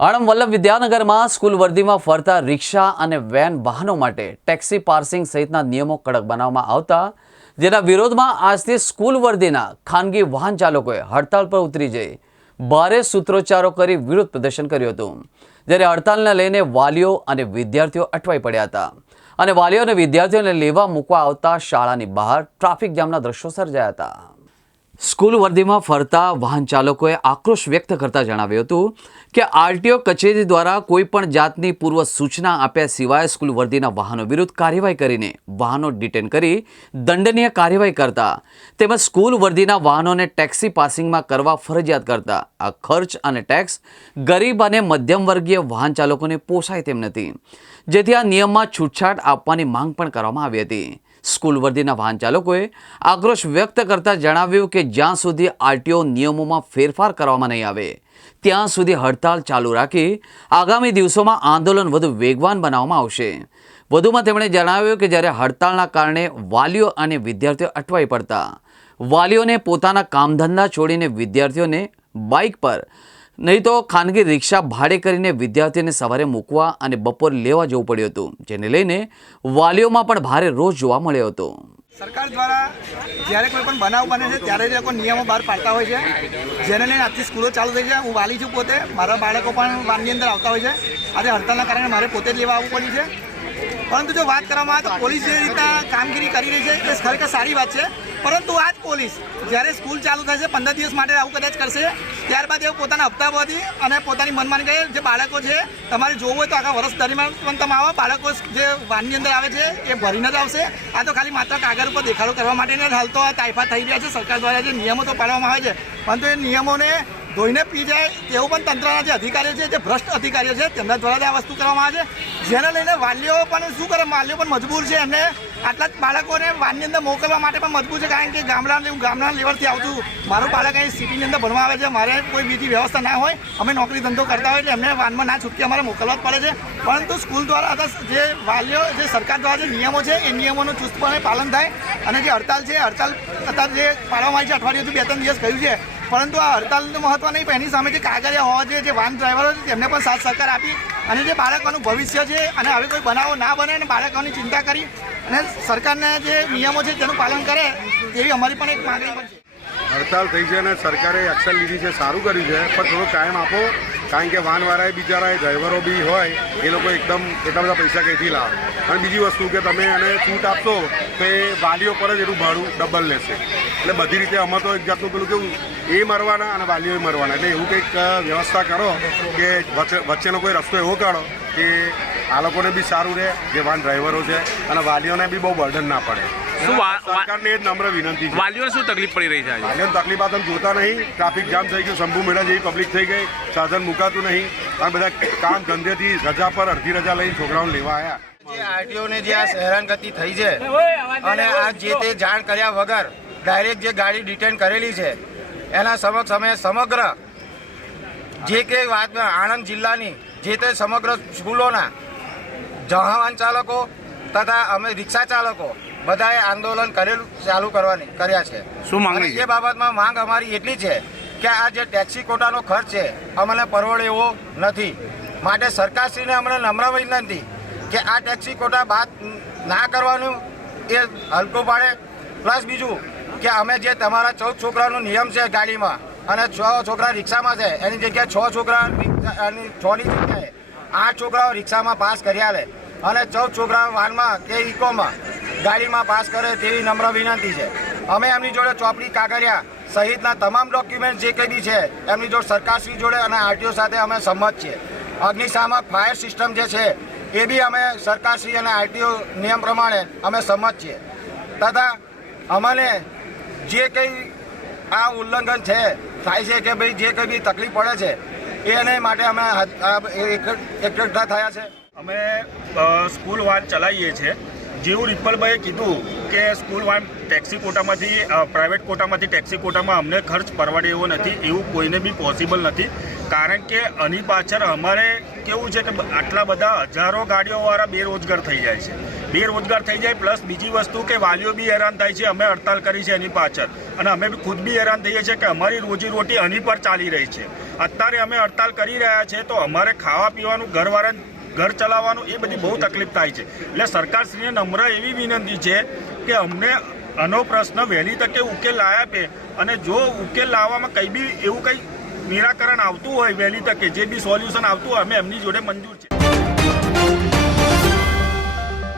આણંદ વલ્લભ વિદ્યાનગરમાં સ્કૂલ વર્દીમાં ફરતા રિક્ષા અને વેન વાહનો માટે ટેક્સી પાર્સિંગ સહિતના નિયમો કડક બનાવવામાં આવતા, જેના વિરોધમાં આજથી સ્કૂલ વર્દીના ખાનગી વાહન ચાલકોએ હડતાળ પર ઉતરી જઈ ભારે સૂત્રોચ્ચારો કરી વિરોધ પ્રદર્શન કર્યું હતું. જ્યારે હડતાલને લઈને વાલીઓ અને વિદ્યાર્થીઓ અટવાઈ પડ્યા હતા. અને વાલીઓ અને વિદ્યાર્થીઓને લેવા મૂકવા આવતા શાળાની બહાર ટ્રાફિક જામના દ્રશ્યો સર્જાયા હતા. સ્કૂલ વર્દીમાં ફરતા વાહન ચાલકોએ આક્રોશ વ્યક્ત કરતા જણાવ્યું હતું કે આરટીઓ કચેરી દ્વારા કોઈપણ જાતની પૂર્વ સૂચના આપ્યા સિવાય સ્કૂલ વર્દીના વાહનો વિરુદ્ધ કાર્યવાહી કરીને વાહનો ડિટેન કરી દંડનીય કાર્યવાહી કરતા તેમજ સ્કૂલ વર્દીના વાહનોને ટેક્સી પાસિંગમાં કરવા ફરજિયાત કરતા. આ ખર્ચ અને ટેક્સ ગરીબ અને મધ્યમ વર્ગીય વાહન ચાલકોને પોસાય તેમ નથી. જેથી આ નિયમમાં છૂટછાટ આપવાની માંગ પણ કરવામાં આવી હતી. સ્કૂલ વર્દીના વાહન ચાલકોએ આક્રોશ વ્યક્ત કરતા જણાવ્યું કે જ્યાં સુધી આરટીઓ નિયમોમાં ફેરફાર કરવામાં નહીં આવે, ત્યાં સુધી હડતાળ ચાલુ રાખી આગામી દિવસોમાં આંદોલન વધુ વેગવાન બનાવવામાં આવશે. વધુમાં તેમણે જણાવ્યું કે જ્યારે હડતાળના કારણે વાલીઓ અને વિદ્યાર્થીઓ અટવાઈ પડતા, વાલીઓને પોતાના કામધંધા છોડીને વિદ્યાર્થીઓને બાઇક પર નહીં તો ખાનગી રિક્ષા ભાડે કરીને વિદ્યાર્થીઓને સવારે મૂકવા અને બપોર લેવા જવું પડ્યું હતું, જેને લઈને વાલીઓમાં પણ ભારે રોષ જોવા મળ્યો હતો. સરકાર દ્વારા જ્યારે કોઈ પણ બનાવ બને છે, ત્યારે લોકો નિયમો બહાર પાડતા હોય છે. જેને લઈને આજથી સ્કૂલો ચાલુ થઈ છે. હું વાલી છું પોતે. મારા બાળકો પણ વાનની અંદર આવતા હોય છે. આજે હડતાલના કારણે મારે પોતે જ લેવા આવવું પડ્યું છે. પરંતુ જો વાત કરવામાં આવે તો પોલીસ જે રીતના કામગીરી કરી રહી છે, એ ખરેખર સારી વાત છે. પરંતુ આ જ પોલીસ જ્યારે સ્કૂલ ચાલુ થશે પંદર દિવસ માટે આવું કદાચ કરશે, ત્યારબાદ એવું પોતાના હપ્તા બધી અને પોતાની મનમાની કહે જે બાળકો છે, તમારે જોવું હોય તો આખા વર્ષ દરમિયાન પણ તમે આવો. બાળકો જે વાનની અંદર આવે છે, એ ભરીને જ આવશે. આ તો ખાલી માત્ર કાગળ ઉપર દેખાડો કરવા માટે હાલ તો આ તાઇફા થઈ રહ્યા છે. સરકાર દ્વારા જે નિયમો તો પાડવામાં આવે છે, પરંતુ એ નિયમોને ધોઈને પી જાય તેવું પણ તંત્રના જે અધિકારીઓ છે, જે ભ્રષ્ટ અધિકારીઓ છે, તેમના દ્વારા આ વસ્તુ કરવામાં આવે છે. જેને લઈને વાલીઓ પણ શું કરે, વાલીઓ પણ મજબૂર છે. એમને આટલા જ બાળકોને વાનની અંદર મોકલવા માટે પણ મજબૂર છે, કારણ કે ગામડા હું ગામડા લેવલથી આવતું મારું બાળક અહીં સિટીની અંદર ભણવા આવે છે. મારે કોઈ બીજી વ્યવસ્થા ના હોય. અમે નોકરી ધંધો કરતા હોય એટલે એમને વાનમાં ના છૂટકી અમારે મોકલવા જ પડે છે. પરંતુ સ્કૂલ દ્વારા જે વાલીઓ, જે સરકાર દ્વારા જે નિયમો છે, એ નિયમોનું ચુસ્તપણે પાલન થાય અને જે હડતાલ છે, હડતાલ અત્યારે જે પાડવામાં આવી છે અઠવાડિયું બે ત્રણ દિવસ કહ્યું છે પરંતુ આ હડતાલનું મહત્વ નહીં, પણ એની સામે જે કાગળિયા હોવા જોઈએ, જે વાહન ડ્રાઈવરો છે, તેમને પણ સાથ સહકાર આપી અને જે બાળકોનું ભવિષ્ય છે અને હવે કોઈ બનાવો ના બને અને બાળકોની ચિંતા કરી અને સરકારના જે નિયમો છે તેનું પાલન કરે, તેવી અમારી પણ એક માગણી પણ છે. હડતાલ થઈ છે અને સરકારે એક્શન લીધી છે, સારું કર્યું છે. પણ થોડો ટાઈમ આપો, કારણ કે વાનવાળાએ બિચારા ડ્રાઈવરો બી હોય, એ લોકો એકદમ એટલા બધા પૈસા કહેથી લાવે? અને બીજી વસ્તુ કે તમે એને છૂટ આપશો, તો એ વાલીઓ પર જ એનું ભાડું ડબલ લેશે. એટલે બધી રીતે અમે તો એક જાતનું પેલું કેવું, એ મરવાના અને વાલીઓ મરવાના. એટલે એવું કંઈક વ્યવસ્થા કરો કે વચ્ચે, વચ્ચેનો કોઈ રસ્તો એવો કાઢો કે આ લોકોને બી સારું રહે, જે વાન ડ્રાઈવરો છે, અને વાલીઓને બી બહુ બર્ડન ના પડે. શું સરકારને એ જ નમ્ર વિનંતી છે. વાલીઓને શું તકલીફ પડી રહી છે આજે? વાલીઓને તકલીફ આ તમે જોતા નહીં. ટ્રાફિક જામ થઈ ગયું શંભુ મેળા જેવી પબ્લિક થઈ ગઈ. સાધન મુકાતું નહીં. આ બધા કામ ધંધેથી રજા પર અડધી રજા લઈને છોકરાઓને લેવા આવ્યા જે આરટીઓને જે આ હેરાનગતિ થઈ છે અને આ જે તે જાણ કર્યા વગર ડાયરેક્ટ જે ગાડી ડિટેન કરેલી છે એના સમક્ષ અમે સમગ્ર જે કે વાત આણંદ જિલ્લાની જે તે સમગ્ર સ્કૂલોના જહાવાન ચાલકો તથા અમે રિક્ષા ચાલકો બધાએ આંદોલન કરેલું ચાલુ કરવાની કર્યા છે. શું માંગણી એ બાબતમાં માંગ અમારી એટલી છે કે આ જે ટેક્સી કોટાનો ખર્ચ છે અમને પરવડે એવો નથી. માટે સરકારશ્રીને અમને નમ્ર વિનંતી કે આ ટેક્સી કોટા બાદ ના કરવાનું એ હલકું પાડે. પ્લસ બીજું કે અમે જે તમારા ચૌદ છોકરાનો નિયમ છે ગાડીમાં અને છ છોકરા રિક્ષામાં છે એની જગ્યાએ છ છોકરા અને છની જગ્યાએ આઠ છોકરાઓ રિક્ષામાં પાસ કર્યા લે. અને ચૌદ છોકરા વાનમાં કે ઇકોમાં ગાડીમાં પાસ કરે તેવી નમ્ર વિનંતી છે. અમે એમની જોડે ચોપડી કાગળિયા સહિતના તમામ ડોક્યુમેન્ટ જે કંઈ બી છે, એમની જોડે સરકારશ્રી જોડે અને આરટીઓ સાથે અમે સંમત છીએ. અગ્નિશામક ફાયર સિસ્ટમ જે છે, એ બી અમે સરકારશ્રી અને આરટીઓ નિયમ પ્રમાણે અમે સંમત છીએ. તથા અમને જે કંઈ આ ઉલ્લંઘન છે, થાય છે કે ભાઈ જે કંઈ બી તકલીફ પડે છે એને માટે અમે એકઠા થયા છે. અમે સ્કૂલ વાન ચલાવીએ છીએ. જેવું રિપલભાઈએ કીધું કે સ્કૂલ વાન ટેક્સી કોટામાંથી પ્રાઇવેટ કોટામાંથી ટેક્સી કોટામાં અમને ખર્ચ પરવડે એવો નથી, એવું કોઈને બી પોસિબલ નથી. કારણ કે આની પાછળ અમારે કેવું છે કે આટલા બધા હજારો ગાડીઓવાળા બેરોજગાર થઈ જાય છે. બેરોજગાર થઈ જાય પ્લસ બીજી વસ્તુ કે વાલીઓ બી હેરાન થાય છે, અમે હડતાલ કરી છે એની પાછળ. અને અમે બી ખુદ બી હેરાન થઈએ છીએ કે અમારી રોજીરોટી આની પર ચાલી રહી છે. અત્યારે અમે હડતાલ કરી રહ્યા છે તો અમારે ખાવા પીવાનું ઘરવાળા ઘર ચલાવવાનું એ બધી બહુ તકલીફ થાય છે. એટલે સરકારશ્રીને નમ્ર એવી વિનંતી છે કે અમને આનો પ્રશ્ન વહેલી તકે ઉકેલ આપે અને જો ઉકેલ લાવવામાં કંઈ બી એવું કંઈ નિરાકરણ આવતું હોય વહેલી તકે, જે બી સોલ્યુશન આવતું હોય, અમે એમની જોડે મંજૂર છે